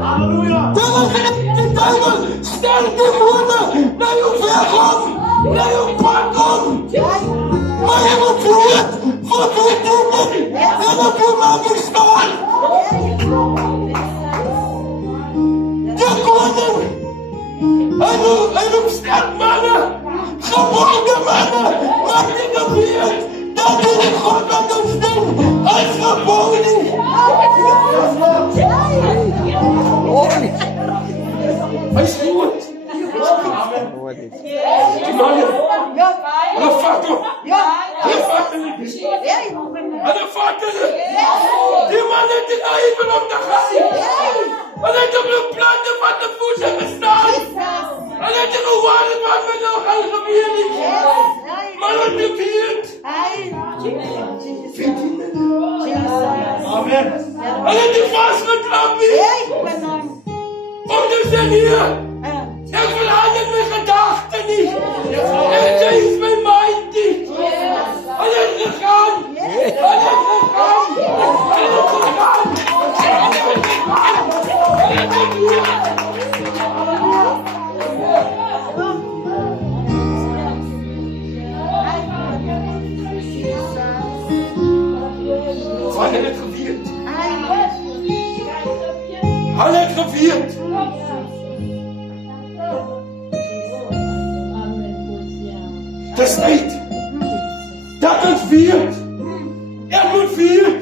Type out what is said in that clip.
Halleluja! Sterk de woorden naar uw verkom, naar uw pakkom. Maar je moet het voor uw dingen en op uw maken staan. De koning en uw sterkmannen, gebogen mannen, maakt in de wereld dat de God met ons doen als gebogen. Hij is goed. Die mannen. Alle vatten. Alle vatten. Alle vatten. Die mannen die even op de gas. En het op de planten van de voeten gestaan. En het is hoe waar het wat we nog al gebeurd. Maar het gebeurt. Amen. En het is vastgeklapt. Omdat ze hier. Ik verlaat mijn gedachten niet. Ik change mijn mind niet. En het is gegaan. En het is gegaan. En het is gegaan. En het is gegaan. En het is gegaan. Hij heeft het gevierd. Hij heeft het gevierd. Het is tijd dat het viert. Het moet vieren.